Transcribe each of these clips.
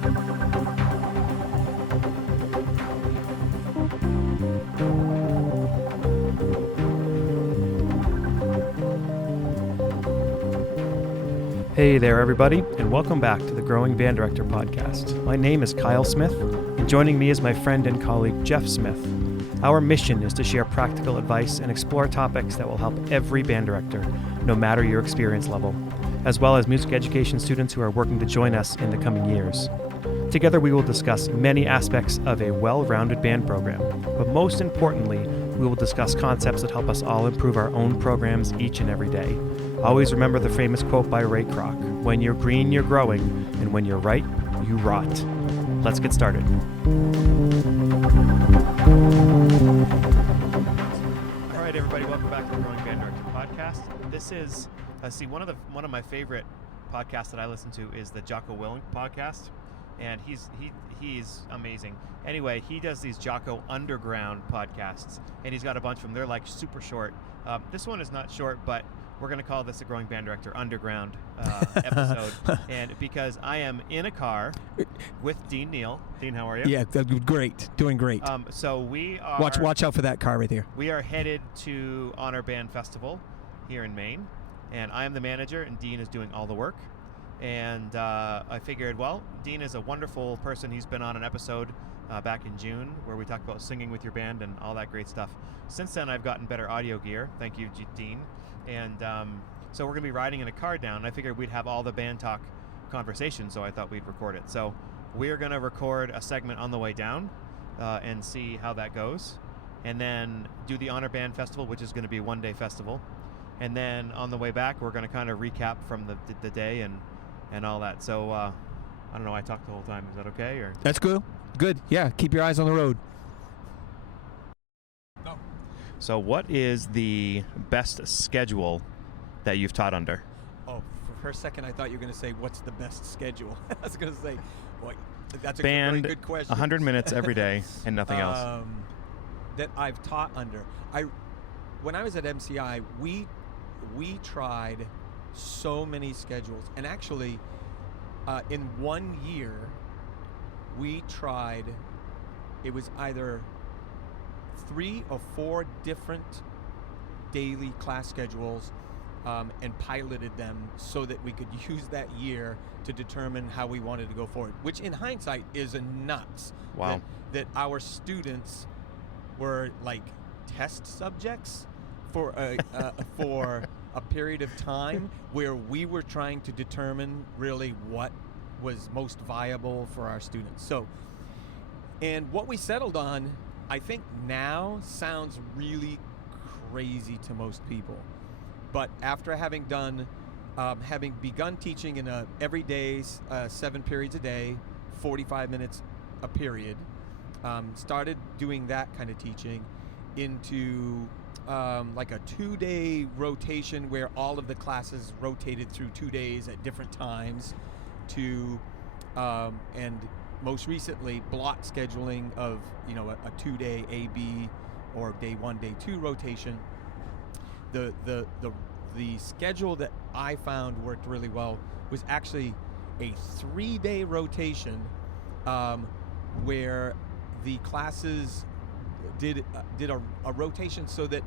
Hey there, everybody, and welcome back to the Growing Band Director podcast. My name is Kyle Smith, and joining me is my friend and colleague, Jeff Smith. Our mission is to share practical advice and explore topics that will help every band director, no matter your experience level, as well as music education students who are working to join us in the coming years. Together, we will discuss many aspects of a well-rounded band program, but most importantly, we will discuss concepts that help us all improve our own programs each and every day. Always remember the famous quote by Ray Kroc, "When you're green, you're growing, and when you're right, you rot." Let's get started. All right, everybody, welcome back to the Growing Band Director podcast. This is, one of my favorite podcasts that I listen to is the Jocko Willink podcast, and he's amazing. Anyway, he does these Jocko Underground podcasts, and he's got a bunch of them. They're like super short. This one is not short, but we're going to call this a Growing Band Director Underground episode. And because I am in a car with Dean Neal. Dean, how are you? Yeah, great. Doing great. So we are... Watch out for that car right there. We are headed to Honor Band Festival here in Maine. And I am the manager, and Dean is doing all the work. And I figured, well, Dean is a wonderful person. He's been on an episode back in June where we talked about singing with your band and all that great stuff. Since then, I've gotten better audio gear. Thank you, Dean. And so we're going to be riding in a car down. I figured we'd have all the band talk conversations, so I thought we'd record it. So we're going to record a segment on the way down and see how that goes. And then do the Honor Band Festival, which is going to be a one-day festival. And then on the way back, we're going to kind of recap from the day and all that. So I don't know, I talked the whole time. Is that okay? Or That's good. Good. Yeah, keep your eyes on the road. So what is the best schedule that you've taught under? Oh, for a second I thought you were going to say, what's the best schedule? I was going to say, boy, that's a very good question. 100 minutes every day and nothing else. That I've taught under. When I was at MCI, we tried so many schedules. And actually, in 1 year, we tried, it was either 3 or 4 different daily class schedules and piloted them so that we could use that year to determine how we wanted to go forward, which in hindsight is nuts. Wow. That our students were like test subjects for a period of time where we were trying to determine really what was most viable for our students. So, and what we settled on, I think now sounds really crazy to most people, but after having begun teaching in every day, 7 periods a day, 45 minutes a period, started doing that kind of teaching into like a 2-day rotation where all of the classes rotated through 2 days at different times to, and most recently, block scheduling of a 2-day A/B or day 1, day 2 rotation. The schedule that I found worked really well was actually a 3-day rotation where the classes did a rotation so that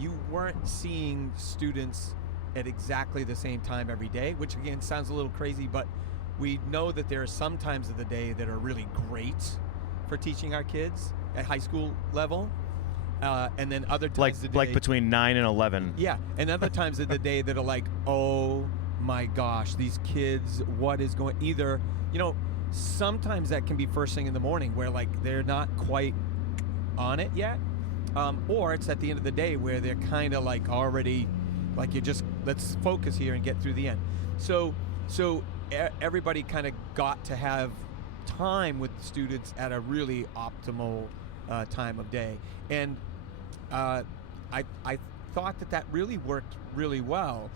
you weren't seeing students at exactly the same time every day, which again sounds a little crazy, but we know that there are some times of the day that are really great for teaching our kids at high school level, and then other times of the day, like between 9 and 11. Yeah, and other times of the day that are like, oh my gosh, these kids, what is going? Either, sometimes that can be first thing in the morning where like they're not quite on it yet, or it's at the end of the day where they're kind of like already, like let's focus here and get through the end. So everybody kind of got to have time with students at a really optimal time of day, and I thought that really worked really well.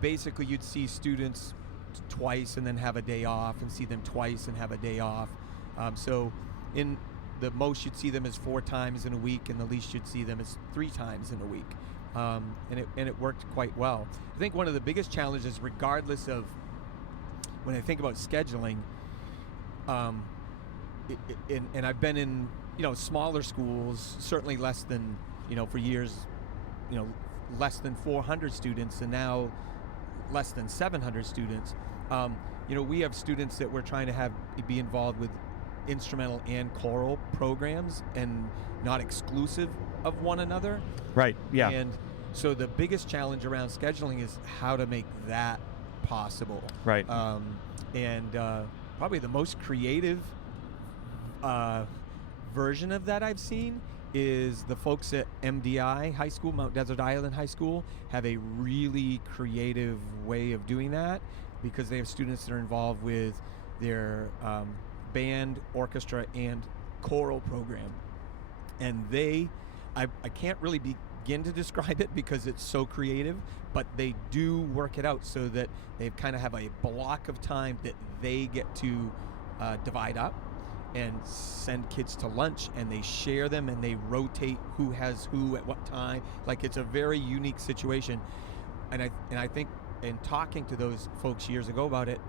Basically you'd see students twice and then have a day off, and see them twice and have a day off. So in the most you'd see them is 4 times in a week, and the least you'd see them is 3 times in a week. And it worked quite well. I think one of the biggest challenges, regardless of when I think about scheduling, and I've been in smaller schools, certainly less than for years, less than 400 students, and now less than 700 students. We have students that we're trying to have be involved with instrumental and choral programs, and not exclusive of one another. Right. Yeah. And so the biggest challenge around scheduling is how to make that possible. Right. And probably the most creative version of that I've seen is the folks at MDI High School, Mount Desert Island High School, have a really creative way of doing that, because they have students that are involved with their band, orchestra, and choral program. And I can't really begin to describe it because it's so creative, but they do work it out so that they kind of have a block of time that they get to divide up and send kids to lunch, and they share them, and they rotate who has who at what time. Like, it's a very unique situation. And I think in talking to those folks years ago about it,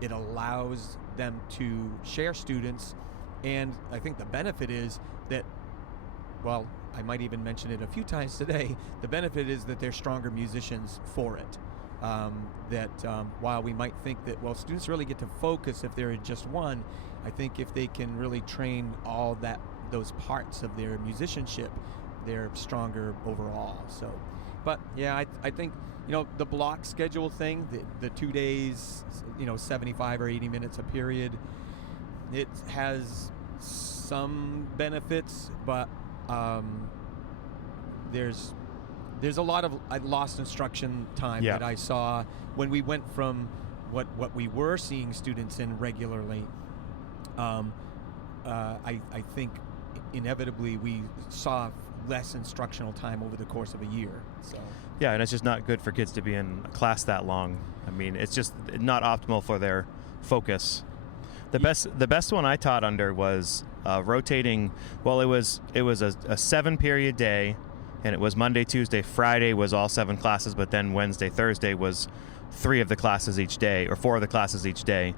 it allows them to share students. And I think the benefit is that, well, I might even mention it a few times today, the benefit is that they're stronger musicians for it. While we might think that, well, students really get to focus if they're in just one, I think if they can really train all those parts of their musicianship, they're stronger overall. So, but yeah, I think the block schedule thing, the 2 days, 75 or 80 minutes a period, it has some benefits, but there's a lot of lost instruction time that I saw when we went from what we were seeing students in regularly. I think inevitably we saw less instructional time over the course of a year. So. Yeah, and it's just not good for kids to be in a class that long. I mean, it's just not optimal for their focus. The best one I taught under was rotating. Well, it was a 7-period day, and it was Monday, Tuesday, Friday was all 7 classes, but then Wednesday, Thursday was 3 of the classes each day, or 4 of the classes each day.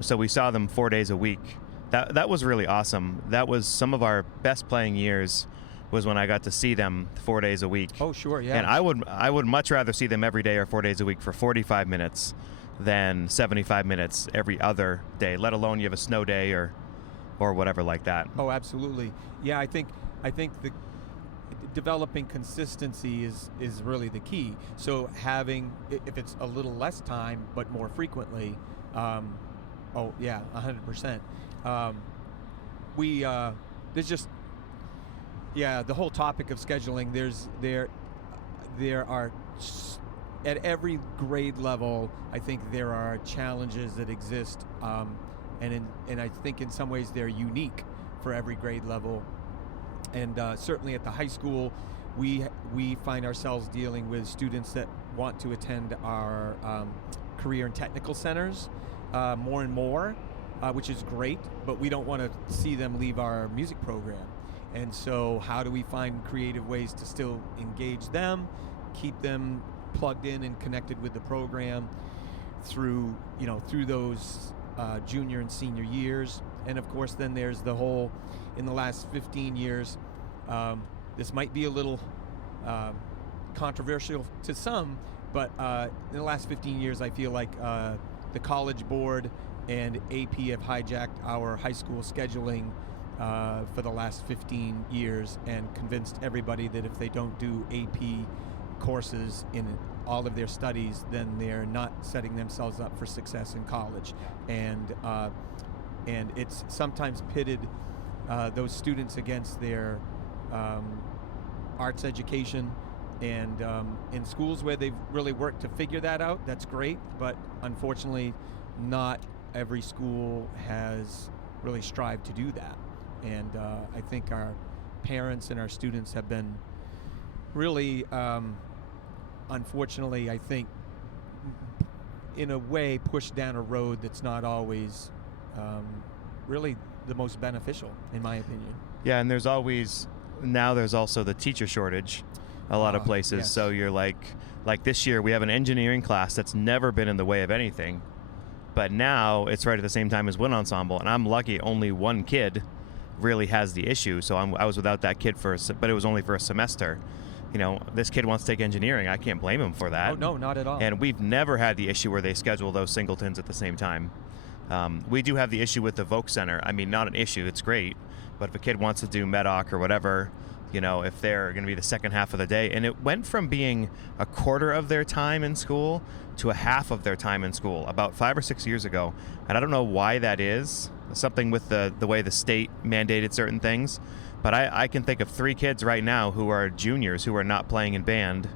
So we saw them 4 days a week. That was really awesome. That was some of our best playing years, was when I got to see them 4 days a week. Oh, sure, yeah. And I would much rather see them every day or 4 days a week for 45 minutes than 75 minutes every other day, let alone you have a snow day or whatever like that. Oh, absolutely. Yeah, I think the developing consistency is really the key. So having, if it's a little less time but more frequently, 100%. There's just, the whole topic of scheduling. There are at every grade level, I think there are challenges that exist, and I think in some ways they're unique for every grade level. And certainly at the high school, we find ourselves dealing with students that want to attend our career and technical centers more and more, which is great, but we don't want to see them leave our music program. And so how do we find creative ways to still engage them, keep them plugged in and connected with the program through those junior and senior years? And of course, then there's the whole, in the last 15 years, this might be a little controversial to some, but in the last 15 years, I feel like the College Board and AP have hijacked our high school scheduling for the last 15 years and convinced everybody that if they don't do AP courses in all of their studies, then they're not setting themselves up for success in college. And it's sometimes pitted those students against their arts education. And in schools where they've really worked to figure that out, that's great. But unfortunately, not every school has really strived to do that. And I think our parents and our students have been really, unfortunately, I think, in a way, pushed down a road that's not always really the most beneficial, in my opinion. Yeah, and there's also the teacher shortage a lot of places. Yes. So you're like this year we have an engineering class that's never been in the way of anything, But now it's right at the same time as wind ensemble, and I'm lucky only one kid really has the issue. So I was without that kid but it was only for a semester. This kid wants to take engineering. I can't blame him for that. Oh, no, not at all. And we've never had the issue where they schedule those singletons at the same time. We do have the issue with the Voc Center. I mean, not an issue. It's great. But if a kid wants to do Medoc or whatever, if they're going to be the second half of the day. And it went from being a quarter of their time in school to a half of their time in school about 5 or 6 years ago. And I don't know why that is. Something with the way the state mandated certain things. But I can think of 3 kids right now who are juniors who are not playing in band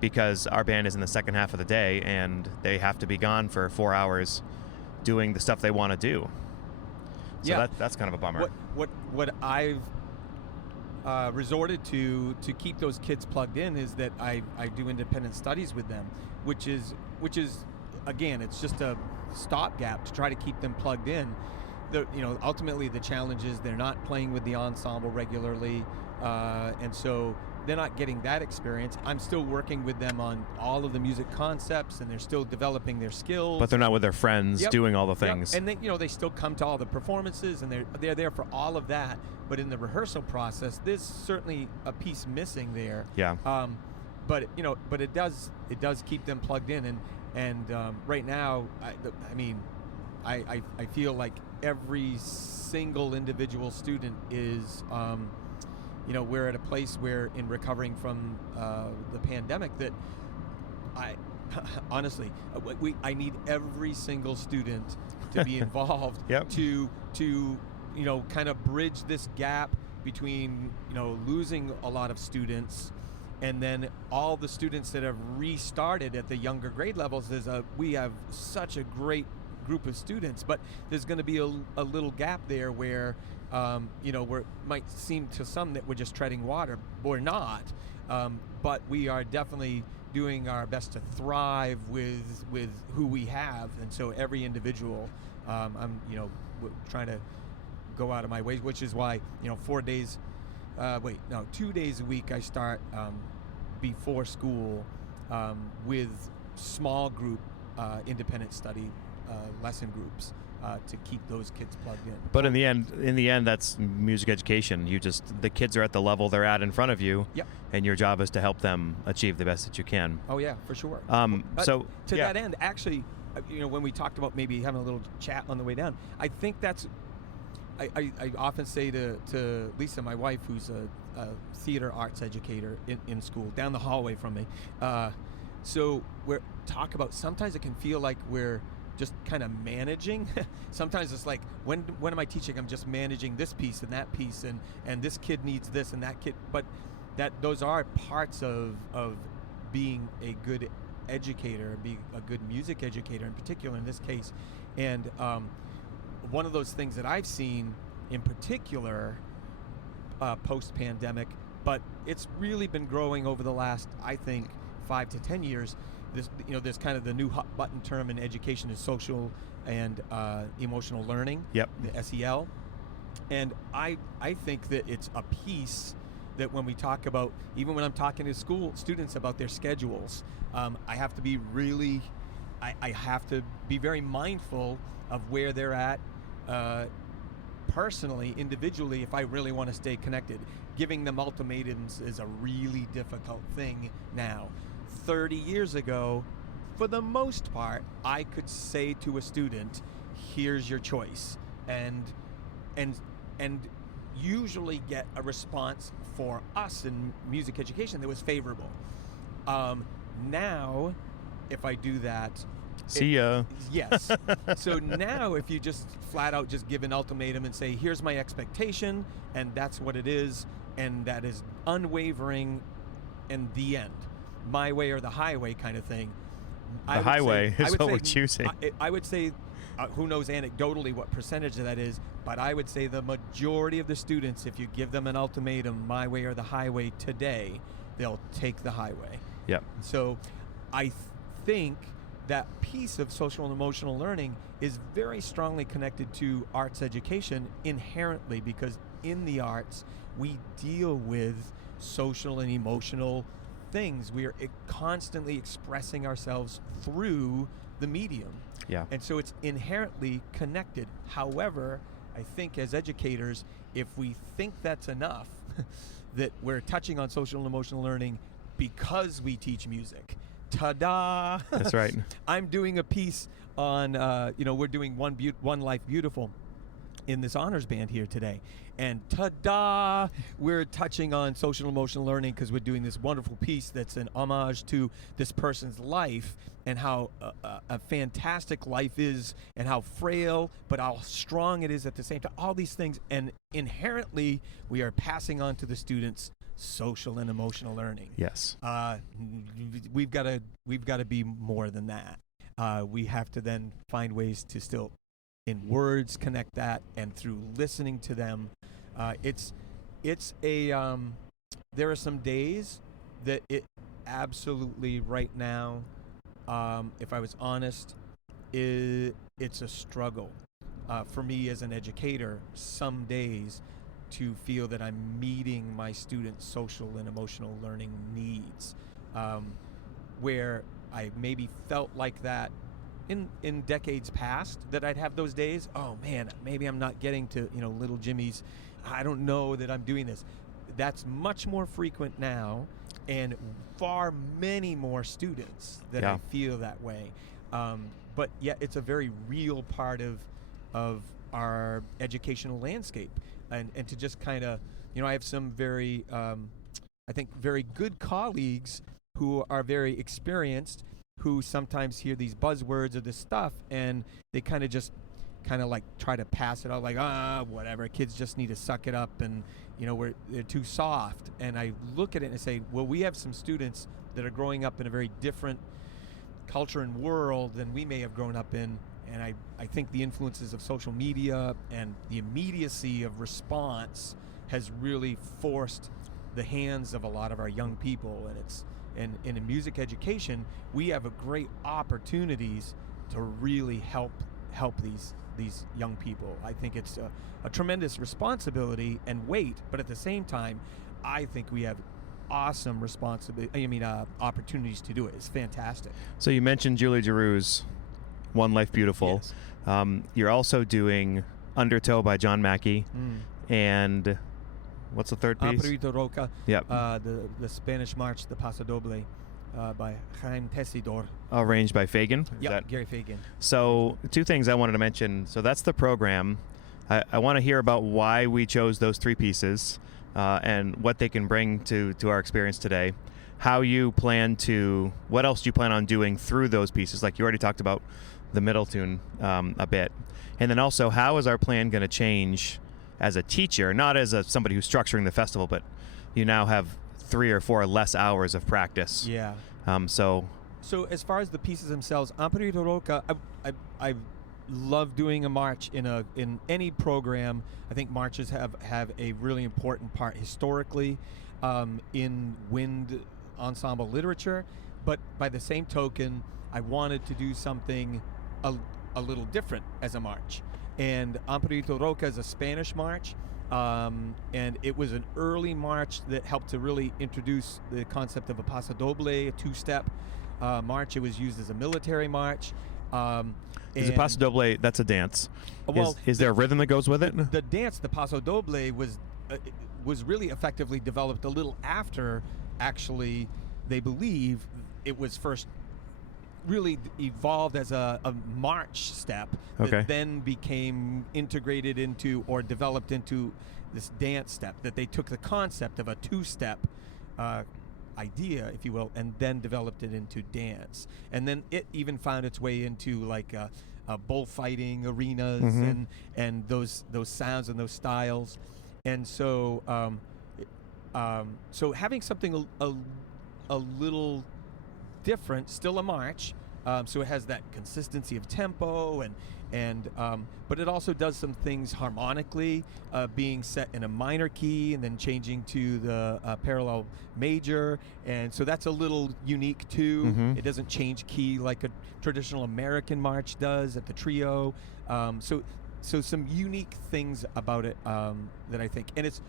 because our band is in the second half of the day and they have to be gone for 4 hours doing the stuff they want to do. So yeah, that's kind of a bummer. What I've resorted to keep those kids plugged in is that I do independent studies with them, which is again, it's just a stopgap to try to keep them plugged in. Ultimately the challenge is they're not playing with the ensemble regularly, and so they're not getting that experience. I'm still working with them on all of the music concepts, and they're still developing their skills. But they're not with their friends doing all the things. Yep. And they still come to all the performances, and they're there for all of that. But in the rehearsal process, there's certainly a piece missing there. Yeah. But it does keep them plugged in, and right now, I feel like every single individual student is, we're at a place where in recovering from the pandemic that honestly, I need every single student to be involved yep. to kind of bridge this gap between, losing a lot of students and then all the students that have restarted at the younger grade levels. We have such a great group of students, but there's going to be a little gap there where where it might seem to some that we're just treading water. We're not, but we are definitely doing our best to thrive with who we have, and so every individual, I'm trying to go out of my way, which is why 2 days a week I start before school with small group independent study lesson groups to keep those kids plugged in. But in the end, that's music education. The kids are at the level they're at in front of you, yep. and your job is to help them achieve the best that you can. Oh yeah, for sure. To that end, actually, when we talked about maybe having a little chat on the way down, I think that's. I often say to Lisa, my wife, who's a theater arts educator in school, down the hallway from me. So we're talk about, sometimes it can feel like we're just kind of managing. Sometimes it's like, when am I teaching? I'm just managing this piece and that piece, and this kid needs this and that kid. But those are parts of being a good educator, being a good music educator in particular in this case. And one of those things that I've seen in particular post-pandemic, but it's really been growing over the last, I think, 5 to 10 years. There's kind of the new hot button term in education is social and emotional learning. Yep. The SEL. And I think that it's a piece that when we talk about, even when I'm talking to school students about their schedules, I have to be very mindful of where they're at personally, individually, if I really want to stay connected. Giving them ultimatums is a really difficult thing now. 30 years ago, for the most part, I could say to a student, here's your choice, and usually get a response for us in music education that was favorable. Now, if I do that, see ya. Yes. So now if you just flat out just give an ultimatum and say, here's my expectation, and that's what it is, and that is unwavering, and the end. My way or the highway kind of thing. The highway is what we're choosing. I would say, who knows anecdotally what percentage of that is, but I would say the majority of the students, if you give them an ultimatum, my way or the highway today, they'll take the highway. Yeah. So I think that piece of social and emotional learning is very strongly connected to arts education inherently, because in the arts, we deal with social and emotional things. We are constantly expressing ourselves through the medium. Yeah. And so it's inherently connected. However, I think as educators, if we think that's enough, that we're touching on social and emotional learning because we teach music. Ta-da! That's right. I'm doing a piece on, we're doing One Life Beautiful in this honors band here today. And ta-da! We're touching on social and emotional learning because we're doing this wonderful piece that's an homage to this person's life and how a fantastic life is and how frail but how strong it is at the same time. All these things. And inherently, we are passing on to the students social and emotional learning. Yes. We've got to be more than that. We have to then find ways to still in words connect that, and through listening to them. There are some days that it absolutely right now, if I was honest, it's a struggle for me as an educator some days to feel that I'm meeting my students' social and emotional learning needs, where I maybe felt like that in decades past, that I'd have those days. Oh man, maybe I'm not getting to little Jimmy's. I don't know that I'm doing this. That's much more frequent now, and far many more students that I feel that way. But yeah, it's a very real part of our educational landscape, and to just kind of I have some very I think very good colleagues who are very experienced, who sometimes hear these buzzwords of this stuff and they kind of like try to pass it out like, whatever, kids just need to suck it up, and they're too soft. And I look at it and say, well, we have some students that are growing up in a very different culture and world than we may have grown up in, and I think the influences of social media and the immediacy of response has really forced the hands of a lot of our young people. And in music education, we have a great opportunities to really help these young people. I think it's a tremendous responsibility and weight, but at the same time, I think we have awesome opportunities to do it. It's fantastic. So you mentioned Julie Giroux's One Life Beautiful. Yes. You're also doing Undertow by John Mackey, and what's the third piece? Amparito Roca. Yep. The Spanish March, the Paso Doble, by Jaime Tesidor. Arranged by Fagan. Yep, Gary Fagan. So two things I wanted to mention. So that's the program. I want to hear about why we chose those three pieces and what they can bring to our experience today. What else do you plan on doing through those pieces? Like you already talked about the middle tune a bit. And then also, how is our plan going to change as a teacher, not as somebody who's structuring the festival, but you now have 3 or 4 less hours of practice. Yeah. So as far as the pieces themselves, Amparito Roca, I love doing a march in any program. I think marches have a really important part historically in wind ensemble literature, but by the same token, I wanted to do something a little different as a march. And Amparito Roca is a Spanish march, and it was an early march that helped to really introduce the concept of a paso doble, a 2-step march. It was used as a military march. Is a paso doble, that's a dance. Well, is there a rhythm that goes with it? The dance, the paso doble, was really effectively developed a little after, actually, they believe it was first really evolved as a march step that then became integrated into or developed into this dance step, that they took the concept of a 2-step idea, if you will, and then developed it into dance. And then it even found its way into like bullfighting arenas and those sounds and those styles. And so so having something a little different, still a march, so it has that consistency of tempo and but it also does some things harmonically, being set in a minor key and then changing to the parallel major, and so that's a little unique too. It doesn't change key like a traditional American march does at the trio. So some unique things about it that I think, and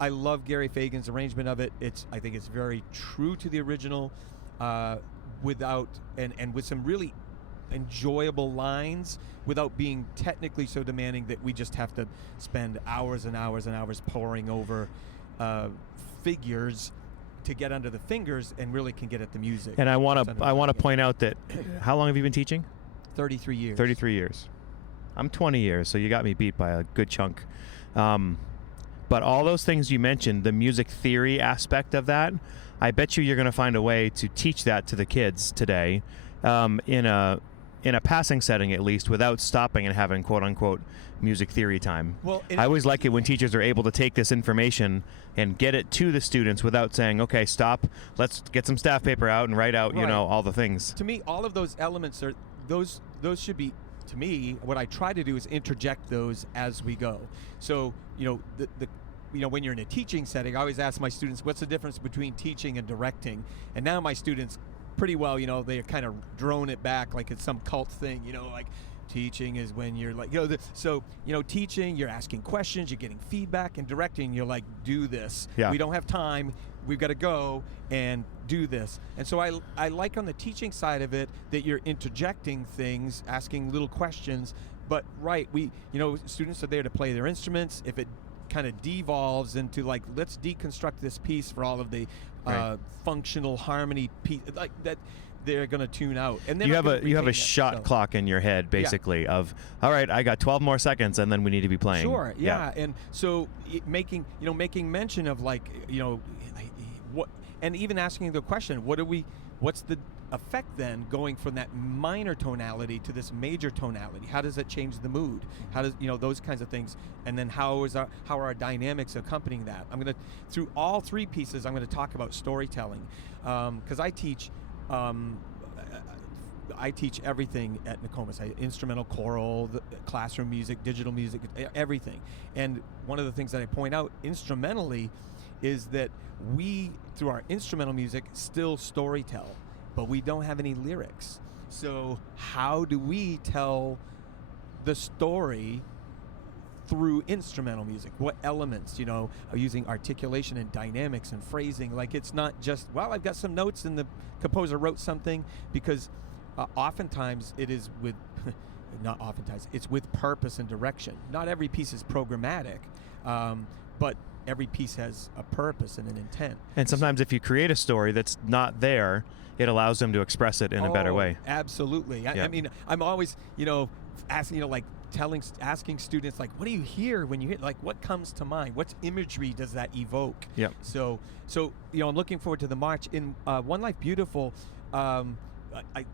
I love Gary Fagan's arrangement of it. I think it's very true to the original, without and with some really enjoyable lines without being technically so demanding that we just have to spend hours and hours and hours poring over figures to get under the fingers, and really can get at the music. And I want to point out that how long have you been teaching? 33 years. 33 years. I'm 20 years, so you got me beat by a good chunk. But all those things you mentioned, the music theory aspect of that, I bet you're going to find a way to teach that to the kids today, in a passing setting at least, without stopping and having quote unquote music theory time. Well, I always like it when teachers are able to take this information and get it to the students without saying, okay, stop, let's get some staff paper out and write out, Right. all the things. To me, all of those elements are those should be, to me, what I try to do is interject those as we go. So, when you're in a teaching setting, I always ask my students, what's the difference between teaching and directing? And now my students pretty well, they kind of drone it back like it's some cult thing, like teaching is when you're like, teaching, you're asking questions, you're getting feedback, and directing, you're like, do this. Yeah. We don't have time. We've got to go and do this. And so I like on the teaching side of it that you're interjecting things, asking little questions, but students are there to play their instruments. If it kind of devolves into like, let's deconstruct this piece for all of the functional harmony piece, like that, they're going to tune out. And then you have a shot clock in your head, basically, of, all right, I got 12 more seconds, and then we need to be playing. Sure, yeah. And so making mention of like, what, and even asking the question, what's the effect then going from that minor tonality to this major tonality? How does it change the mood? How does, those kinds of things? And then how are our dynamics accompanying that? Through all three pieces, I'm going to talk about storytelling, because I teach everything at Nokomis. Instrumental, choral, classroom music, digital music, everything. And one of the things that I point out instrumentally is that we, through our instrumental music, still storytell, but we don't have any lyrics. So how do we tell the story through instrumental music? What elements, are using articulation and dynamics and phrasing? Like, it's not just, well, I've got some notes and the composer wrote something, because oftentimes it is with, not oftentimes, it's with purpose and direction. Not every piece is programmatic, but every piece has a purpose and an intent. And sometimes if you create a story that's not there, it allows them to express it in a better way. Absolutely. I mean, I'm always, asking students, like, what do you hear when you hear, like, what comes to mind? What imagery does that evoke? Yep. So I'm looking forward to the March. In One Life Beautiful, I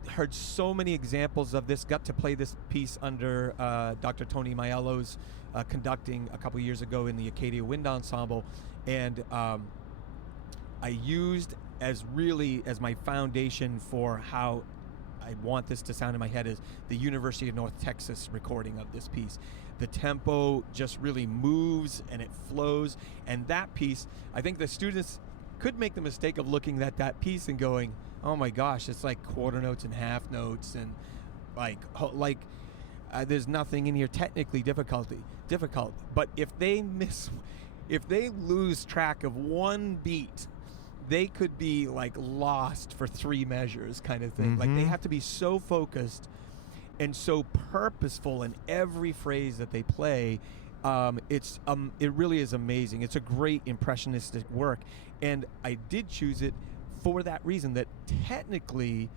heard so many examples of this, got to play this piece under Dr. Tony Maiello's conducting a couple years ago in the Acadia Wind Ensemble, and I used as my foundation for how I want this to sound in my head is the University of North Texas recording of this piece. The tempo just really moves and it flows, and that piece, I think the students could make the mistake of looking at that piece and going, oh my gosh, it's like quarter notes and half notes, and there's nothing in here technically difficult. But if they lose track of one beat, they could be like lost for three measures, kind of thing. Mm-hmm. Like, they have to be so focused and so purposeful in every phrase that they play. It really is amazing. It's a great impressionistic work, and I did choose it for that reason, that technically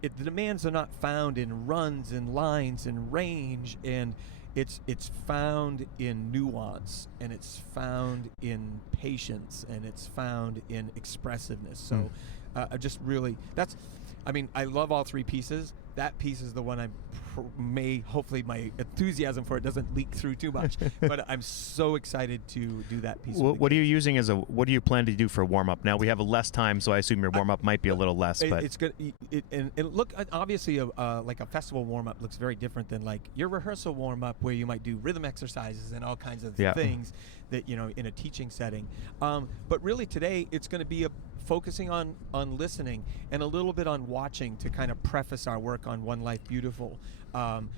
the demands are not found in runs and lines and range, and it's found in nuance, and it's found in patience, and it's found in expressiveness. So just really, I love all three pieces. That piece is the one hopefully my enthusiasm for it doesn't leak through too much, but I'm so excited to do that piece. What are you using what do you plan to do for warm up? Now we have less time, so I assume your warm up might be a little less. But it's good. And look, obviously, like a festival warm up looks very different than like your rehearsal warm up, where you might do rhythm exercises and all kinds of things that in a teaching setting. But really today it's going to be focusing on listening and a little bit on watching to kind of preface our work on One Life Beautiful.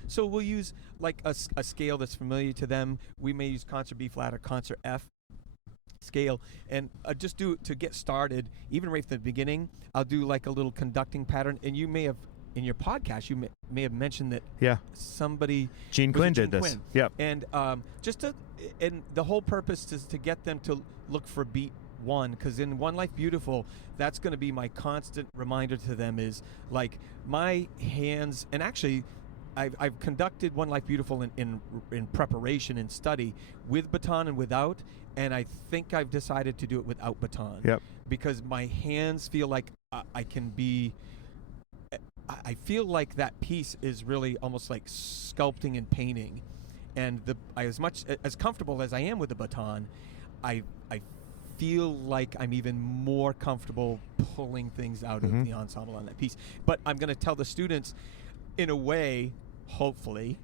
So we'll use like a scale that's familiar to them. We may use concert B flat or concert F scale, and to get started, even right from the beginning, I'll do like a little conducting pattern, and you may have in your podcast, you may have mentioned that Yeah. somebody Gene was it Quinn Gene did this. Quinn? Yep. And and the whole purpose is to get them to look for beat one, because in One Life Beautiful, that's going to be my constant reminder to them is like my hands, and actually I've conducted One Life Beautiful in preparation and study with baton and without, and I think I've decided to do it without baton. Yep. Because my hands feel like I can be. I feel like that piece is really almost like sculpting and painting, and as much as comfortable as I am with the baton, I feel like I'm even more comfortable pulling things out of the ensemble on that piece. But I'm going to tell the students, in a way, hopefully,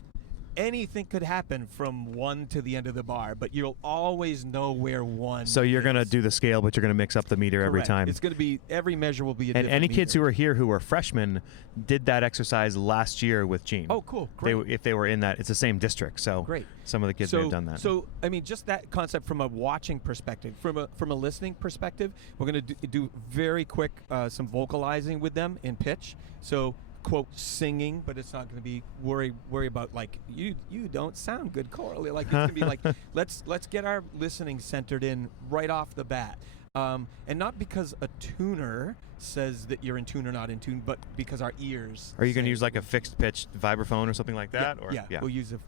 anything could happen from one to the end of the bar, but you'll always know where one So you're is. going to do the scale, but you're going to mix up the meter every Correct. time. It's going to be, every measure will be a And different any kids who meter. are here who are freshmen did that exercise last year with Gene. Oh, cool. Great. If they were in that, it's the same district. So Great. some of the kids may have done that. So, I mean, just that concept from a watching perspective, from a listening perspective, we're going to do very quick some vocalizing with them in pitch. So, quote, singing, but it's not going to be worry about like you don't sound good chorally. Like it's going to be like let's get our listening centered in right off the bat, and not because a tuner says that you're in tune or not in tune, but because our ears. Are you going to say use like a fixed pitch vibraphone or something like that? Yeah, Or we'll use a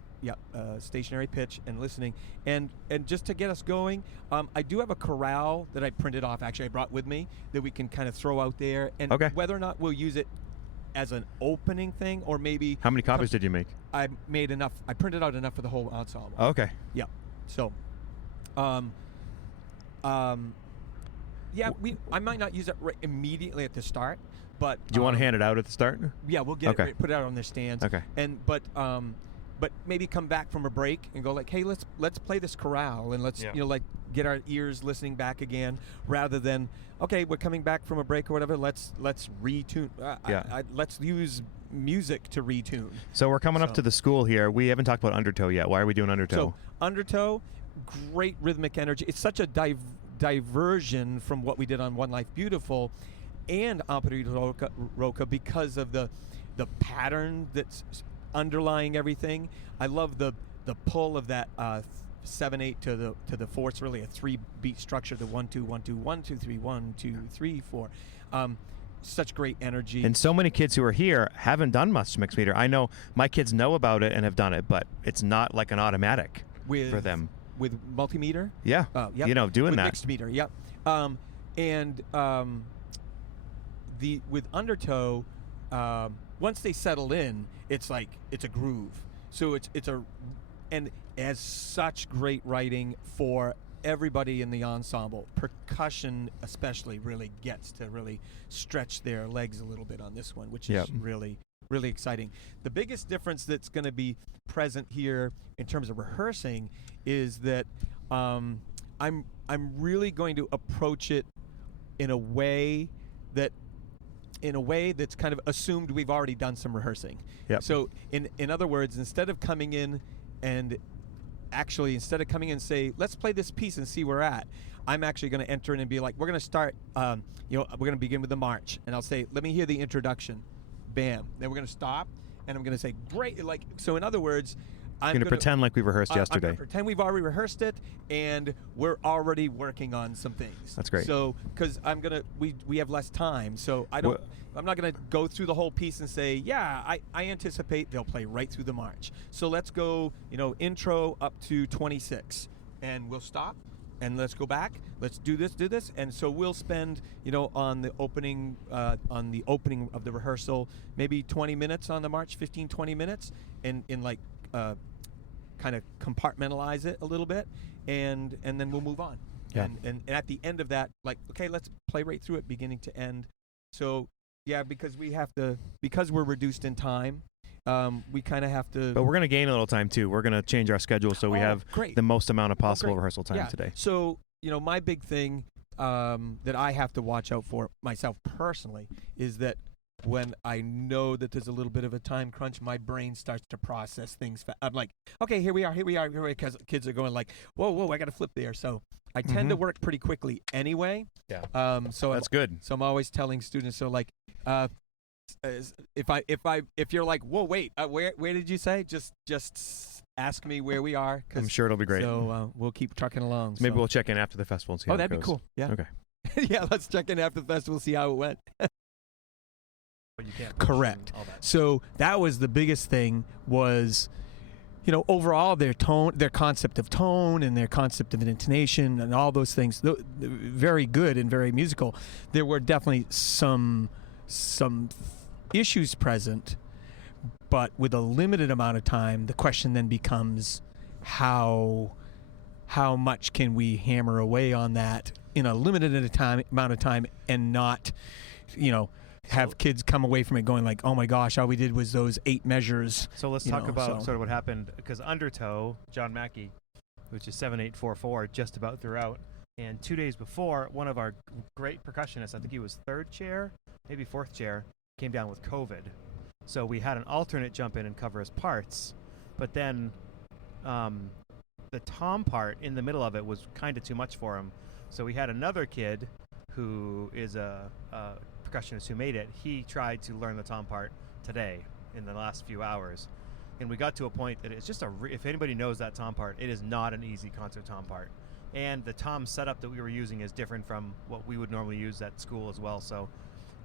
stationary pitch and listening, and just to get us going, I do have a chorale that I printed off. Actually, I brought with me that we can kind of throw out there, and Okay. whether or not we'll use it as an opening thing, or maybe How many copies did you make? I made enough. I printed out enough for the whole ensemble. Oh, okay. Yeah. So, yeah, I might not use it right immediately at the start, but Do you want to hand it out at the start? yeah, we'll get Okay. it, put it out on their stands. Okay. And but maybe come back from a break and go like, hey, let's play this chorale and let's Yeah. like get our ears listening back again, rather than okay, we're coming back from a break or whatever. Let's retune. Let's use music to retune. So we're coming up So- to the school here. We haven't talked about undertow yet. Why are we doing undertow? So undertow, great rhythmic energy. It's such a diversion from what we did on One Life Beautiful and Opera Roca because of the pattern that's underlying everything. I love the pull of that 7/8 to the 4. It's really a 3-beat structure. The 1-2 1-2 1-2 3 1-2 3 4. Such great energy. And so many kids who are here haven't done much mixed meter. I know my kids know about it and have done it, but it's not like an automatic for them. With multimeter. Yeah. Yep. You know, doing with that. mixed meter. Yep. With undertow, once they settle in, it's like it's a groove. So and as such great writing for everybody in the ensemble. Percussion especially really gets to really stretch their legs a little bit on this one, which is really, really exciting. The biggest difference that's going to be present here in terms of rehearsing is that I'm really going to approach it in a way that's kind of assumed we've already done some rehearsing. Yep. So in other words, instead of coming in and say, let's play this piece and see where we're at, I'm actually going to enter in and be like, we're going to start, we're going to begin with the march. And I'll say, let me hear the introduction. Bam. Then we're going to stop, and I'm going to say, great. So in other words, I'm going to pretend like we rehearsed I'm yesterday. going to pretend we've already rehearsed it, and we're already working on some things. That's great. So, because we have less time, so I'm not going to go through the whole piece and say, yeah, I anticipate they'll play right through the march. So let's go, intro up to 26, and we'll stop, and let's go back. Let's do this, and so we'll spend, on the opening of the rehearsal, maybe 20 minutes on the march, 15, 20 minutes, and kind of compartmentalize it a little bit, and then we'll move on. Yeah. And at the end of that, okay, let's play right through it, beginning to end. So yeah, because we're reduced in time, we kind of have to. But we're going to gain a little time too. We're going to change our schedule so we have great. the most amount of possible great. rehearsal time today. So my big thing that I have to watch out for myself personally is that when I know that there's a little bit of a time crunch, my brain starts to process things. I'm like, okay, here we are, because kids are going like, whoa, I got to flip there. So I tend to work pretty quickly anyway. Yeah. So that's good. So I'm always telling students, if you're like, whoa, wait, where did you say? Just ask me where we are. I'm sure it'll be great. So we'll keep trucking along. Maybe we'll check in after the festival and see how it goes. That'd be cool. Yeah. Okay. Yeah, let's check in after the festival, see how it went. But you can't Correct. all that. So that was the biggest thing was, overall their tone, their concept of tone and their concept of an intonation and all those things, very good and very musical. There were definitely some issues present, but with a limited amount of time, the question then becomes how much can we hammer away on that in a limited amount of time and not, have kids come away from it going like, oh my gosh, all we did was those 8 measures. So let's talk about sort of what happened, because Undertow, John Mackey, which is 7844, just about throughout. And 2 days before, one of our great percussionists, I think he was 3rd chair, maybe 4th chair, came down with COVID. So we had an alternate jump in and cover his parts. But then the tom part in the middle of it was kind of too much for him. So we had another kid who is a percussionist who made it. He tried to learn the tom part today in the last few hours. And we got to a point that it's just if anybody knows that tom part, it is not an easy concert tom part. And the tom setup that we were using is different from what we would normally use at school as well. So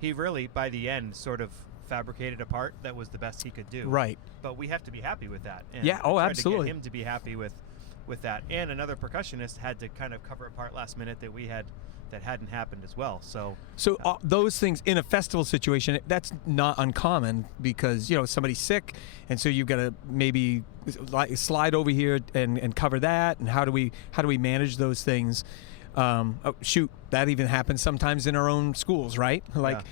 he really, by the end, sort of fabricated a part that was the best he could do. Right. But we have to be happy with that. And yeah, tried absolutely. to get him to be happy with that. And another percussionist had to kind of cover a part last minute that we had that hadn't happened as well. So those things in a festival situation, that's not uncommon because somebody's sick, and so you've got to maybe slide over here and cover that. And how do we manage those things? That even happens sometimes in our own schools, right? Like,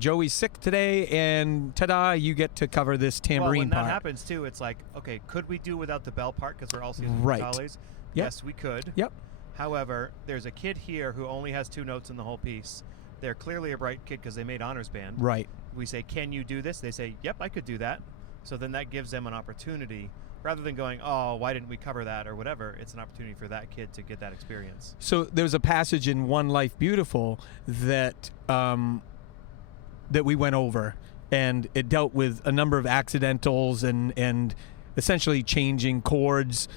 Joey's sick today, and ta-da, you get to cover this tambourine part. When that part. happens too, it's like, okay, could we do without the bell part because we're all seasoned right. Yep. Yes, we could. Yep. However, there's a kid here who only has 2 notes in the whole piece. They're clearly a bright kid because they made honors band. Right. We say, can you do this? They say, yep, I could do that. So then that gives them an opportunity. Rather than going, oh, why didn't we cover that or whatever, it's an opportunity for that kid to get that experience. So there's a passage in One Life Beautiful that that we went over, and it dealt with a number of accidentals and essentially changing chords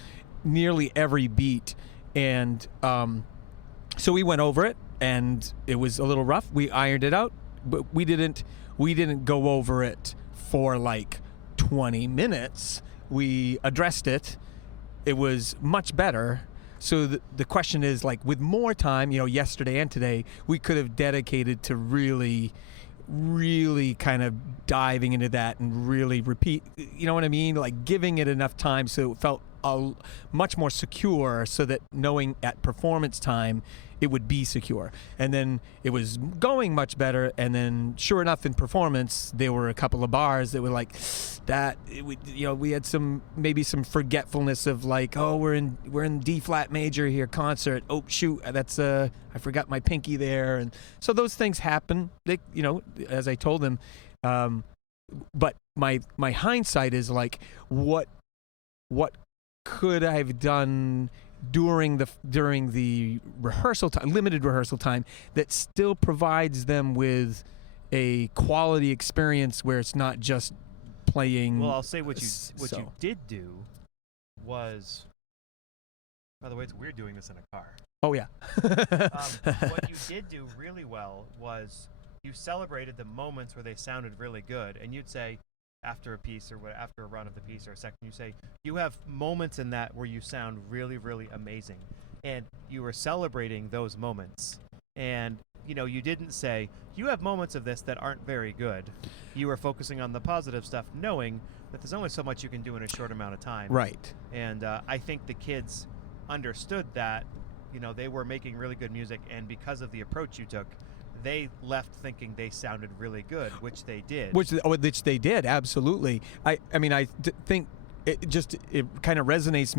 nearly every beat. And so we went over it, and it was a little rough. We ironed it out, but we didn't go over it for like 20 minutes. We addressed it. It was much better. So the question is, like, with more time, yesterday and today, we could have dedicated to really kind of diving into that and really repeat, you know what I mean? Like giving it enough time so it felt much more secure, so that knowing at performance time it would be secure. And then it was going much better, and then sure enough in performance there were a couple of bars that were like that we had maybe some forgetfulness of like, oh, we're in D flat major here, concert, oh shoot, that's I forgot my pinky there. And so those things happen, they, as I told them, but my hindsight is like, what could I have done during the rehearsal time, limited rehearsal time, that still provides them with a quality experience where it's not just playing. Well, I'll say what you did do was, by the way, it's weird doing this in a car. Oh yeah. What you did do really well was you celebrated the moments where they sounded really good, and you'd say, after a piece or after a run of the piece or a section, you say you have moments in that where you sound really, really amazing, and you were celebrating those moments. And you didn't say you have moments of this that aren't very good. You were focusing on the positive stuff, knowing that there's only so much you can do in a short amount of time. Right. And I think the kids understood that. They were making really good music, and because of the approach you took, they left thinking they sounded really good, which they did. Which they did, absolutely. I think it kind of resonates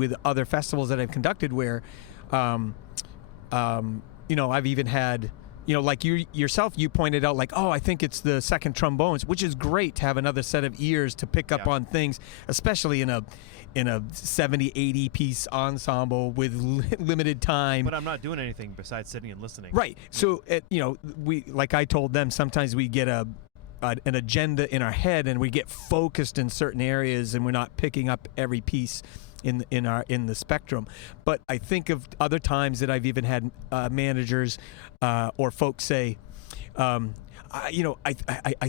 with other festivals that I've conducted where, I've even had like you yourself, you pointed out, like, oh, I think it's the second trombones, which is great to have another set of ears to pick up on things, especially in a 70, 80 piece ensemble with limited time. But I'm not doing anything besides sitting and listening. Right. So, we, like I told them, sometimes we get an agenda in our head and we get focused in certain areas and we're not picking up every piece in the spectrum. But I think of other times that I've even had managers or folks say, I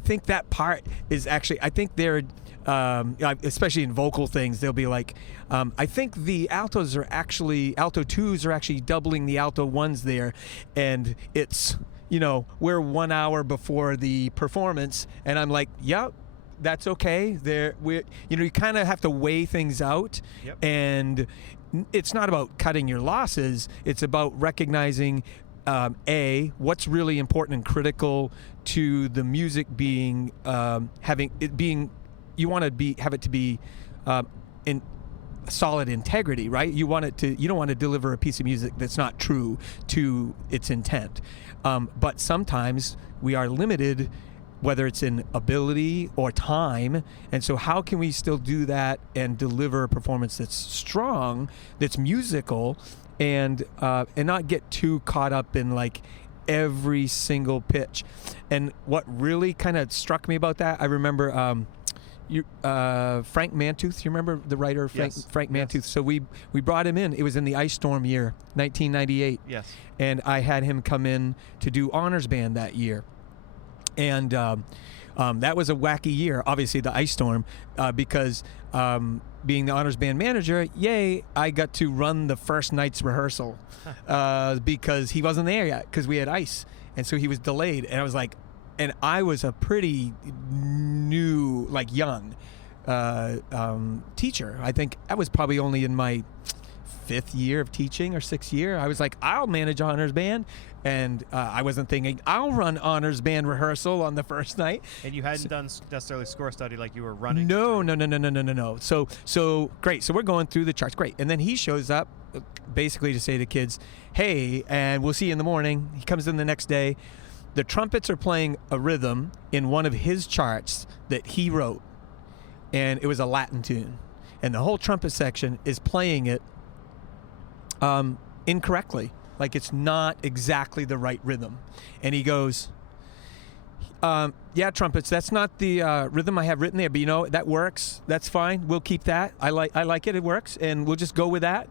think that part is actually, I think they're, especially in vocal things, they'll be like, I think the alto 2s are actually doubling the alto 1s there, and it's, we're 1 hour before the performance, and I'm like, yep. That's okay. You kind of have to weigh things out, and it's not about cutting your losses. It's about recognizing what's really important and critical to the music being having it being. You want to have it to be in solid integrity, right? You don't want to deliver a piece of music that's not true to its intent. But sometimes we are limited, whether it's in ability or time, and so how can we still do that and deliver a performance that's strong, that's musical, and not get too caught up in like every single pitch? And what really kind of struck me about that, I remember Frank Mantooth. You remember the writer Frank Mantooth? Yes. So we brought him in. It was in the Ice Storm year, 1998. Yes. And I had him come in to do honors band that year. And that was a wacky year, obviously, the Ice Storm, because being the honors band manager, I got to run the first night's rehearsal because he wasn't there yet because we had ice. And so he was delayed. And I was like, and I was a pretty new, like young teacher. I think I was probably only in my 5th year of teaching or 6th year. I was like, I'll manage honors band. And I wasn't thinking, I'll run honors band rehearsal on the first night. And you hadn't done necessarily score study like you were running? No. So great. So we're going through the charts. Great. And then he shows up basically to say to kids, hey, and we'll see you in the morning. He comes in the next day. The trumpets are playing a rhythm in one of his charts that he wrote. And it was a Latin tune. And the whole trumpet section is playing it incorrectly. Like it's not exactly the right rhythm. And he goes, yeah, trumpets, that's not the rhythm I have written there, but that works. That's fine. We'll keep that. I like it. It works. And we'll just go with that.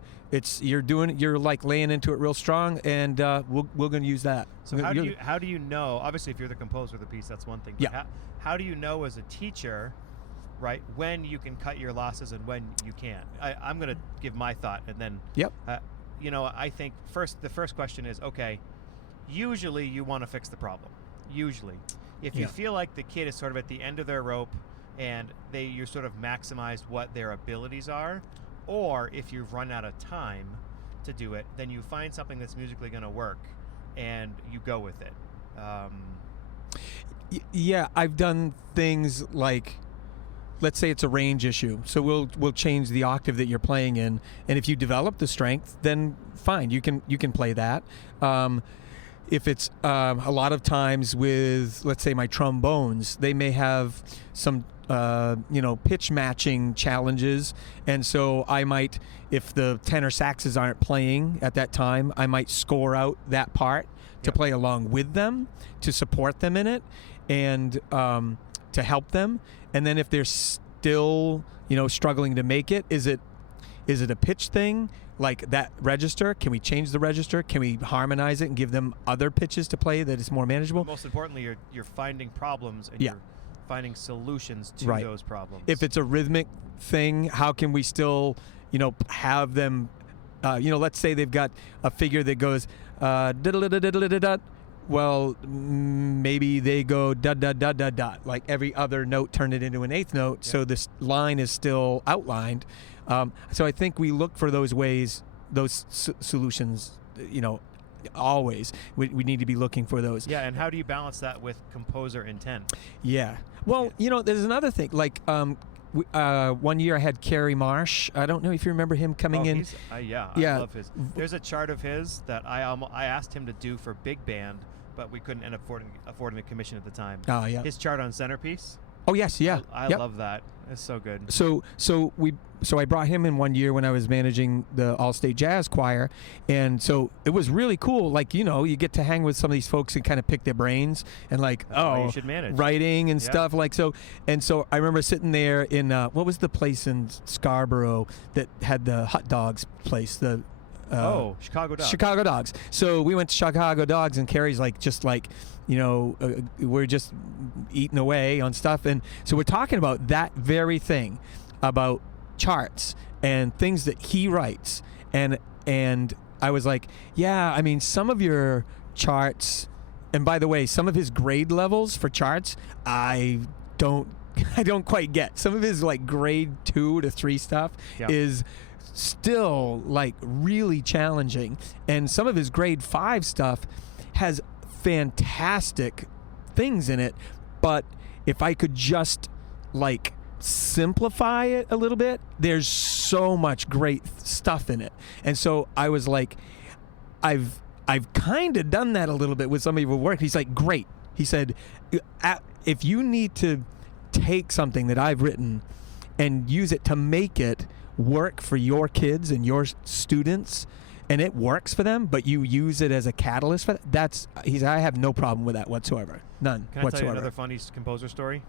You're like laying into it real strong, and we're going to use that. So how do you know, obviously if you're the composer of the piece, that's one thing. But yeah. How do you know as a teacher, right, when you can cut your losses and when you can't? I'm going to give my thought, and then yep. I think the first question is, okay, usually you want to fix the problem. Usually. If you feel like the kid is sort of at the end of their rope and you sort of maximized what their abilities are, or if you've run out of time to do it, then you find something that's musically going to work and you go with it. Yeah, I've done things like, let's say it's a range issue. So we'll change the octave that you're playing in, and if you develop the strength, then fine, you can play that. If it's a lot of times with, let's say, my trombones, they may have some pitch matching challenges, and so I might, if the tenor saxes aren't playing at that time, I might score out that part to play along with them, to support them in it, and to help them. And then if they're still, struggling to make it, is it a pitch thing? Like that register, can we change the register? Can we harmonize it and give them other pitches to play that is more manageable? But most importantly, you're finding problems and you're finding solutions to those problems. If it's a rhythmic thing, how can we still, have them, let's say they've got a figure that goes diddle-diddle-diddle-diddle-dot. Well, maybe they go dot dot dot dot dot, like every other note, turn it into an eighth note, so this line is still outlined. So I think we look for those ways, those solutions, always. We need to be looking for those. Yeah, and how do you balance that with composer intent? Yeah. Well, there's another thing. Like, one year I had Kerry Marsh. I don't know if you remember him coming in. I love his. There's a chart of his that I asked him to do for big band but we couldn't end up affording the commission at the time. Oh yeah. His chart on Centerpiece. Oh yes, yeah. I Yep. love that. It's so good. So I brought him in one year when I was managing the All-State Jazz Choir, and so it was really cool. Like, you know, you get to hang with some of these folks and kind of pick their brains and like, That's why you should manage. writing and Yeah. stuff like so. And so I remember sitting there in what was the place in Scarborough that had the hot dogs place? The Chicago Dogs. Chicago Dogs. So we went to Chicago Dogs, and Carrie's like, just like, you know, we're just eating away on stuff. And so we're talking about that very thing, about charts and things that he writes. And I was like, yeah, I mean, some of your charts, and by the way, some of his grade levels for charts, I don't quite get. Some of his like grade 2 to 3 stuff Yeah. is still like really challenging, and some of his grade 5 stuff has fantastic things in it, but if I could just like simplify it a little bit, there's so much great stuff in it. And so I was like, I've kind of done that a little bit with some of your work. He's like, great. He said, if you need to take something that I've written and use it to make it work for your kids and your students, and it works for them, but you use it as a catalyst for that, I have no problem with that whatsoever. None Can I whatsoever. tell you another funny composer story?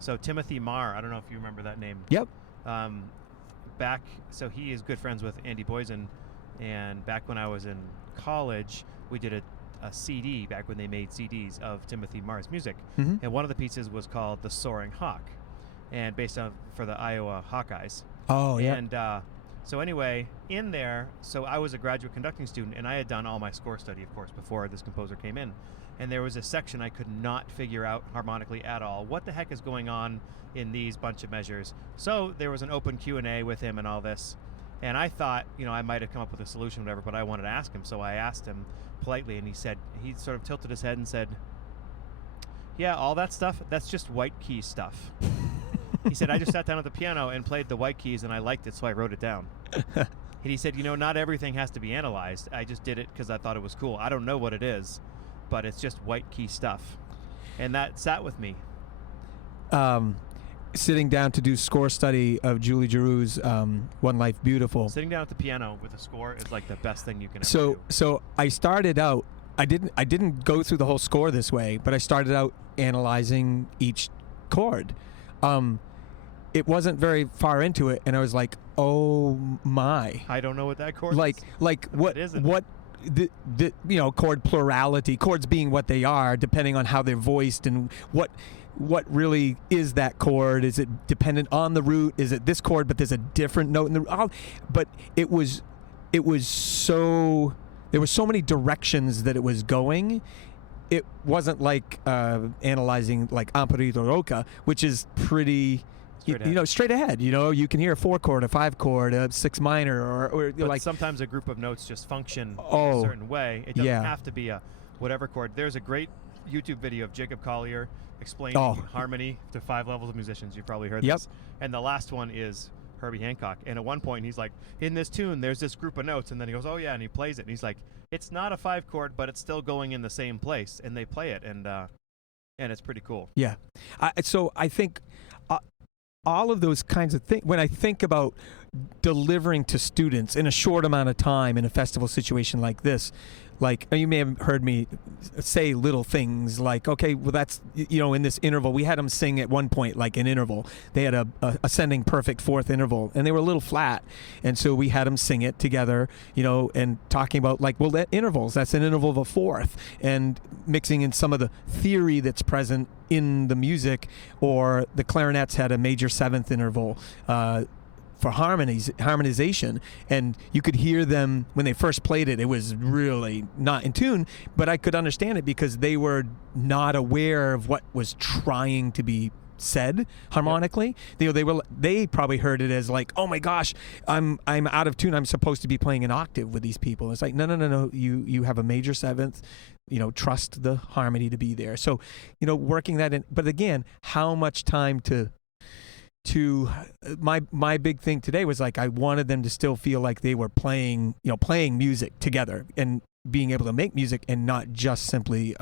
So Timothy Marr, I don't know if you remember that name. Yep. So he is good friends with Andy Boysen, and back when I was in college, we did a CD back when they made CDs of Timothy Marr's music, Mm-hmm. and one of the pieces was called "The Soaring Hawk," and based on for the Iowa Hawkeyes. Oh yeah. And so anyway, in there, so I was a graduate conducting student, and I had done all my score study, of course, before this composer came in. And there was a section I could not figure out harmonically at all. What the heck is going on in these bunch of measures? So there was an open Q&A with him and all this. And I thought, you know, I might have come up with a solution or whatever, but I wanted to ask him. So I asked him politely, and he sort of tilted his head and said, yeah, all that stuff, that's just white key stuff. He said, I just sat down at the piano and played the white keys, and I liked it, so I wrote it down. And he said, you know, not everything has to be analyzed. I just did it because I thought it was cool. I don't know what it is, but it's just white key stuff. And that sat with me. Sitting down to do score study of Julie Giroux's One Life Beautiful. Sitting down at the piano with a score is like the best thing you can ever do. So I started out, I didn't go through the whole score this way, but I started out analyzing each chord. It wasn't very far into it, and I was like, oh my. I don't know what that chord Like what the you know, chord plurality, chords being what they are depending on how they're voiced, and what really is that chord. Is it dependent on the root? Is it this chord but there's a different note in the but it was so, there were so many directions that it was going. It wasn't like analyzing like Amparito Roca, which is pretty straight ahead. You know, you can hear a 4 chord, a 5 chord, a 6 minor, or but like sometimes a group of notes just function in Oh, a certain way. It doesn't yeah. have to be a whatever chord. There's a great YouTube video of Jacob Collier explaining harmony to 5 levels of musicians. You've probably heard Yep. this. And the last one is Herbie Hancock. And at one point he's like, in this tune, there's this group of notes. And then he goes, oh yeah, and he plays it. And he's like, it's not a 5 chord, but it's still going in the same place. And they play it, and it's pretty cool. Yeah. So I think all of those kinds of things, when I think about delivering to students in a short amount of time in a festival situation like this, like you may have heard me say little things like, okay, well, that's, you know, in this interval, we had them sing at one point, like an interval. They had a ascending perfect 4th interval, and they were a little flat. And so we had them sing it together, you know, and talking about like, well, that intervals, that's an interval of a 4th, and mixing in some of the theory that's present in the music. Or the clarinets had a major 7th interval, for harmonization, and you could hear them when they first played it. It was really not in tune, but I could understand it because they were not aware of what was trying to be said harmonically. They probably heard it as like, oh my gosh, I'm out of tune. I'm supposed to be playing an octave with these people. It's like, no. You have a major 7th. You know, trust the harmony to be there. So, you know, working that in. But again, how much time to my big thing today was like, I wanted them to still feel like they were playing music together, and being able to make music and not just simply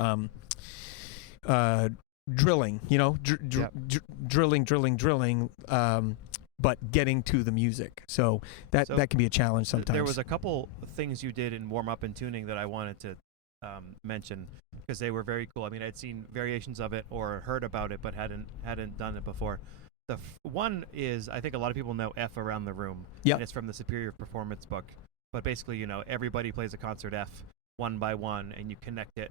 drilling, drilling, but getting to the music. So that can be a challenge sometimes. There was a couple things you did in warm-up and tuning that I wanted to mention because they were very cool. I mean, I'd seen variations of it or heard about it, but hadn't done it before. The one is, I think a lot of people know F Around the Room. Yep. And it's from the Superior Performance book. But basically, everybody plays a concert F one by one, and you connect it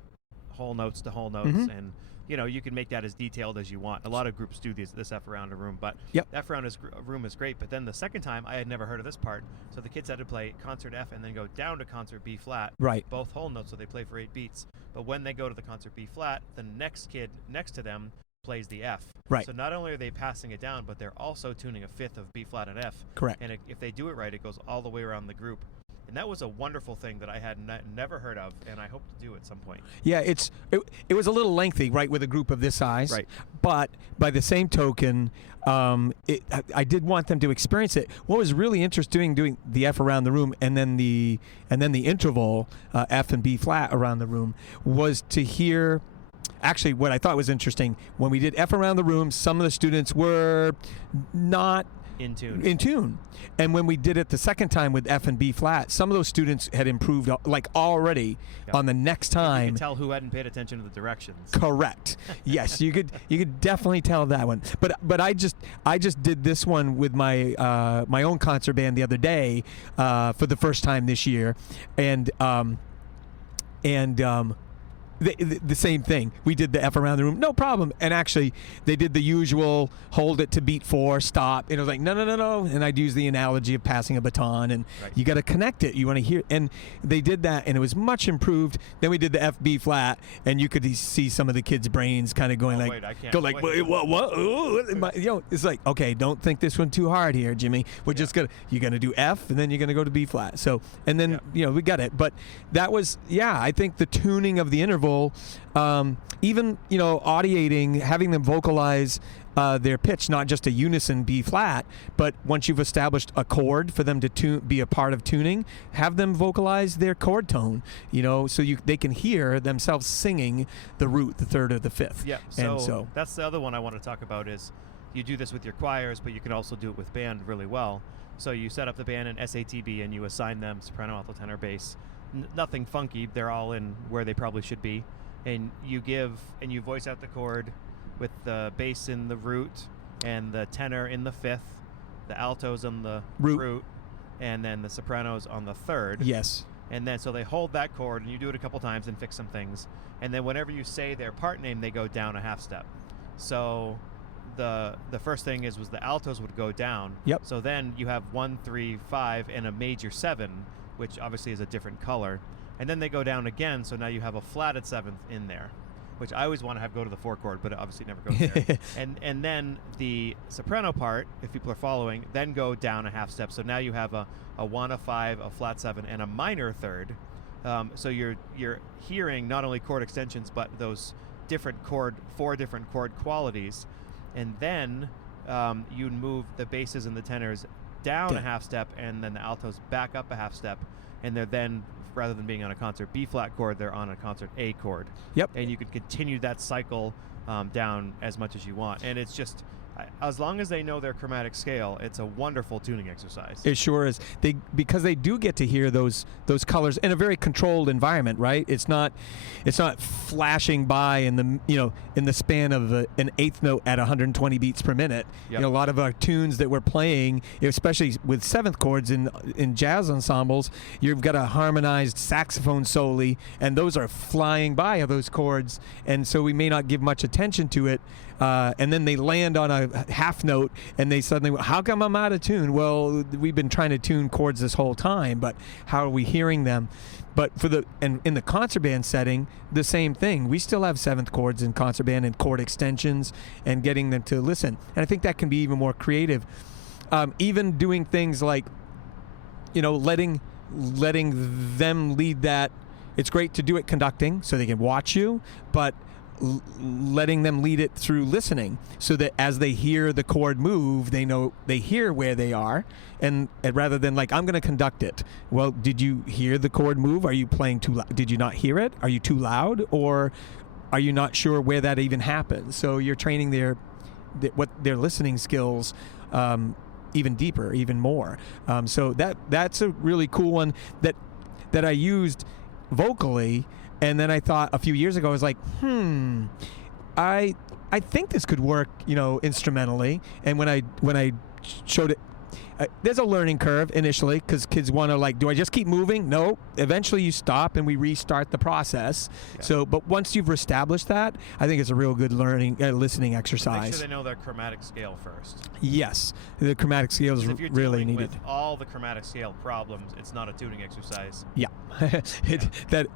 whole notes to whole notes, and you can make that as detailed as you want. A lot of groups do this F Around a Room, but F Around a Room is great. But then the second time, I had never heard of this part, so the kids had to play concert F and then go down to concert B flat. Right. Both whole notes, so they play for 8 beats. But when they go to the concert B flat, the next kid next to them plays the F. Right. So not only are they passing it down, but they're also tuning a fifth of B flat and F. Correct. And if they do it right, it goes all the way around the group. And that was a wonderful thing that I had never heard of, and I hope to do at some point. Yeah, it was a little lengthy, right, with a group of this size. Right. But by the same token, I did want them to experience it. What was really interesting doing the F Around the Room and then the interval F and B flat around the room was to hear. Actually, what I thought was interesting when we did F Around the Room, some of the students were not in tune. And when we did it the second time with F and B flat, some of those students had improved already on the next time. You could tell who hadn't paid attention to the directions. Correct. Yes, you could definitely tell that one. But I just did this one with my my own concert band the other day for the first time this year, and the same thing. We did the F Around the Room, no problem. And actually, they did the usual hold it to beat 4, stop. And it was like, no. And I'd use the analogy of passing a baton, and you got to connect it. You want to hear. And they did that, and it was much improved. Then we did the F B flat, and you could see some of the kids' brains kind of going wait, what? Ooh. It's like, okay, don't think this one too hard here, Jimmy. We're just you're gonna do F, and then you're gonna go to B flat. So, and then we got it. But that was I think the tuning of the interval. Even audiating, having them vocalize their pitch, not just a unison B flat, but once you've established a chord for them to be a part of tuning, have them vocalize their chord tone, so they can hear themselves singing the root, the third or the fifth. Yeah. So that's the other one I want to talk about is you do this with your choirs, but you can also do it with band really well. So you set up the band in SATB and you assign them soprano, alto, tenor, bass. Nothing funky. They're all in where they probably should be. And you voice out the chord with the bass in the root and the tenor in the fifth, the altos on the root, and then the sopranos on the third. Yes. And then so they hold that chord, and you do it a couple times and fix some things. And then whenever you say their part name, they go down a half step. So the first thing was the altos would go down. Yep. So then you have 1, 3, 5, and a major 7, which obviously is a different color. And then they go down again, so now you have a flatted 7th in there, which I always want to have go to the 4 chord, but it obviously never goes there. And then the soprano part, if people are following, then go down a half step. So now you have a 1, a 5, a flat 7, and a minor third. So you're hearing not only chord extensions, but those 4 different chord qualities. And then you move the basses and the tenors down a half step, and then the altos back up a half step, and they're then, rather than being on a concert B flat chord, they're on a concert A chord. Yep. And you can continue that cycle down as much as you want, and it's just as long as they know their chromatic scale, it's a wonderful tuning exercise. It sure is. Because they do get to hear those colors in a very controlled environment, right? It's not flashing by in the span of an eighth note at 120 beats per minute. Yep. A lot of our tunes that we're playing, especially with seventh chords in jazz ensembles, you've got a harmonized saxophone solo, and those are flying by those chords, and so we may not give much attention to it. And then they land on a half note, and they suddenly, how come I'm out of tune? Well, we've been trying to tune chords this whole time, but how are we hearing them? But in the concert band setting, the same thing. We still have seventh chords in concert band and chord extensions, and getting them to listen. And I think that can be even more creative. Even doing things like, letting them lead that. It's great to do it conducting, so they can watch you, but letting them lead it through listening, so that as they hear the chord move, they know they hear where they are, and rather than like, I'm going to conduct it. Well, did you hear the chord move? Are you playing too loud? Did you not hear it? Are you too loud, or are you not sure where that even happened? So you're training their listening skills even deeper, even more. So that's a really cool one that I used vocally. And then I thought a few years ago, I was like, I think this could work, instrumentally. And when I showed it, there's a learning curve initially, because kids want to like, do I just keep moving? No. Eventually you stop and we restart the process. Yeah. So, but once you've established that, I think it's a real good listening exercise. Make sure they know their chromatic scale first. Yes, the chromatic scale is really needed. With all the chromatic scale problems, it's not a tuning exercise. Yeah,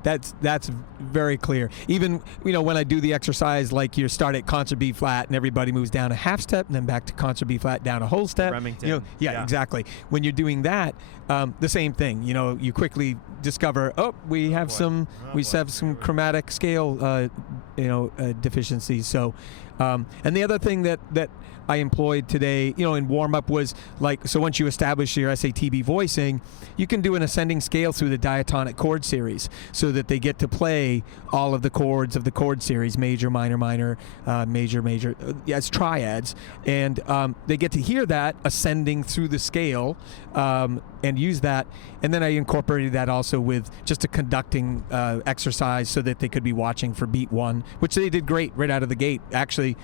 that's very clear. Even when I do the exercise, like you start at concert B flat and everybody moves down a half step and then back to concert B flat, down a whole step. Remington. Yeah. Exactly. When you're doing that, the same thing. You quickly discover, we have some chromatic scale, deficiencies. So, and the other thing that I employed today, in warm-up was like, so once you establish your SATB voicing, you can do an ascending scale through the diatonic chord series, so that they get to play all of the chords of the chord series, major, minor, minor, major, major, as triads, and they get to hear that ascending through the scale, and use that. And then I incorporated that also with just a conducting exercise, so that they could be watching for beat 1, which they did great right out of the gate. Actually,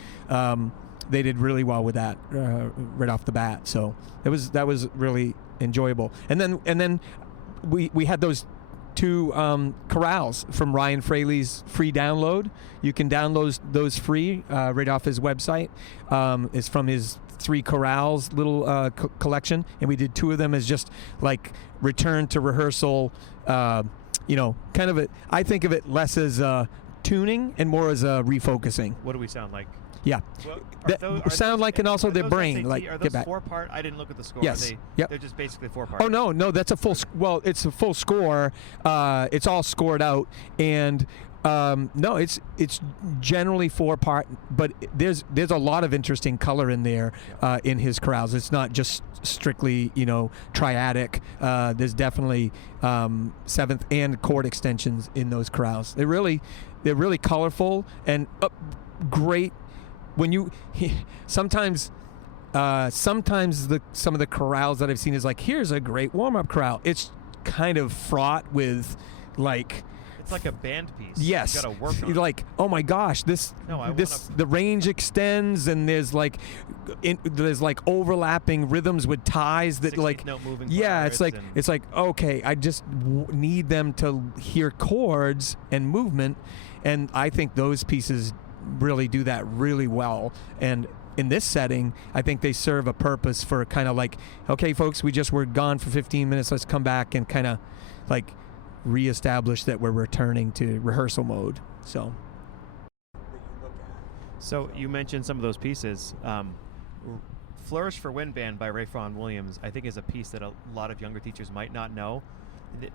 they did really well with that right off the bat. So that was really enjoyable. And then we had those 2 chorales from Ryan Fraley's free download. You can download those free right off his website. It's from his 3 chorales little collection, and we did 2 of them as just like return to rehearsal. Kind of I think of it less as tuning and more as refocusing. What do we sound like? Yeah, sound like, and also their brain. SAT, like, are get those back. 4-part? I didn't look at the score. Yes. Yep. They're just basically 4-part. Oh no, that's a full. Well, it's a full score. It's all scored out, and no, it's generally 4-part. But there's a lot of interesting color in there in his chorales. It's not just strictly triadic. There's definitely 7th and chord extensions in those chorales. They're really colorful and great. When you sometimes some of the chorales that I've seen is like, here's a great warm-up chorale. It's kind of fraught with like, it's like a band piece. Yes, you gotta work on like, oh my gosh, the range extends, and there's like overlapping rhythms with ties that like, note moving it's like okay, I just need them to hear chords and movement, and I think those pieces really do that really well. And in this setting, I think they serve a purpose for kind of like, okay, folks, we just were gone for 15 minutes. Let's come back and kind of like reestablish that we're returning to rehearsal mode. So you mentioned some of those pieces. Flourish for Wind Band by Rayfon Williams, I think, is a piece that a lot of younger teachers might not know.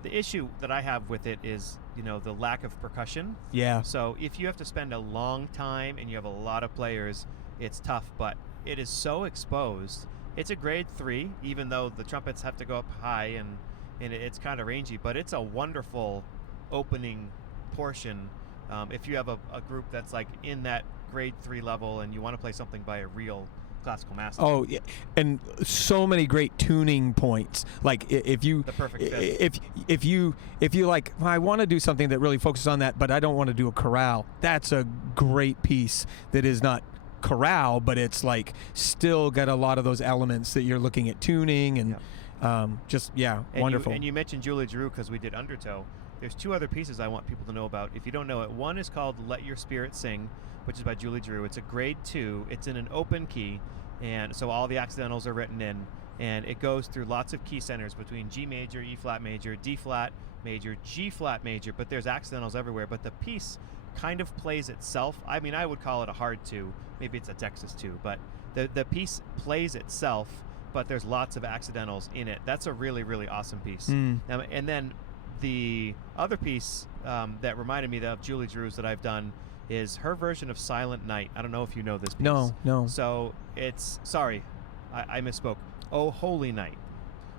The issue that I have with it is, the lack of percussion. Yeah. So if you have to spend a long time and you have a lot of players, it's tough, but it is so exposed. It's a grade 3, even though the trumpets have to go up high and it's kind of rangy, but it's a wonderful opening portion. If you have a group that's like in that grade 3 level and you want to play something by a real classical master. Oh, yeah. And so many great tuning points. Like if you, the perfect fit. if you like, well, I want to do something that really focuses on that, but I don't want to do a chorale. That's a great piece that is not chorale, but it's like still got a lot of those elements that you're looking at tuning and wonderful. And you mentioned Julie Giroux because we did Undertow. There's 2 other pieces I want people to know about. If you don't know it, one is called Let Your Spirit Sing, which is by Julie Giroux. It's a grade 2. It's in an open key, and so all the accidentals are written in, and it goes through lots of key centers between G major, E flat major, D flat major, G flat major, but there's accidentals everywhere. But the piece kind of plays itself. I mean, I would call it a hard 2. Maybe it's a Texas 2, but the piece plays itself, but there's lots of accidentals in it. That's a really, really awesome piece. And then the other piece that reminded me of Julie Giroux's that I've done is her version of Silent Night. I don't know if you know this piece. No. So it's, sorry, I misspoke. Oh Holy Night.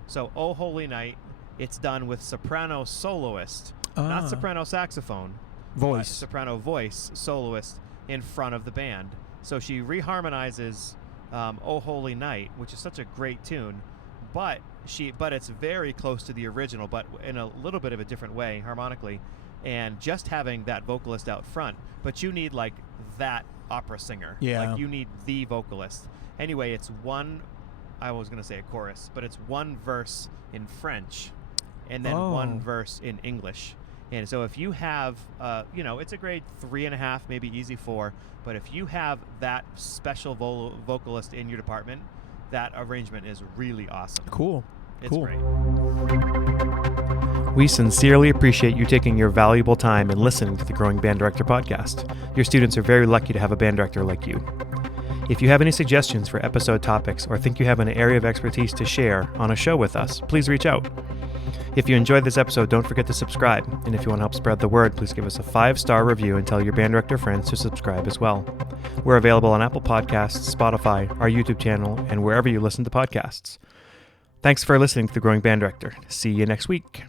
So Oh Holy Night, it's done with soprano soloist, not soprano saxophone. Voice. Soprano voice soloist in front of the band. So she reharmonizes Oh Holy Night, which is such a great tune, but it's very close to the original, but in a little bit of a different way harmonically, and just having that vocalist out front. But you need like that opera singer. Yeah. Like you need the vocalist. Anyway, it's one, I was going to say a chorus, but it's one verse in French and then one verse in English. And so if you have, it's a grade 3.5, maybe easy 4, but if you have that special vocalist in your department, that arrangement is really awesome. Cool. It's cool. great. We sincerely appreciate you taking your valuable time and listening to the Growing Band Director podcast. Your students are very lucky to have a band director like you. If you have any suggestions for episode topics or think you have an area of expertise to share on a show with us, please reach out. If you enjoyed this episode, don't forget to subscribe. And if you want to help spread the word, please give us a 5-star review and tell your band director friends to subscribe as well. We're available on Apple Podcasts, Spotify, our YouTube channel, and wherever you listen to podcasts. Thanks for listening to The Growing Band Director. See you next week.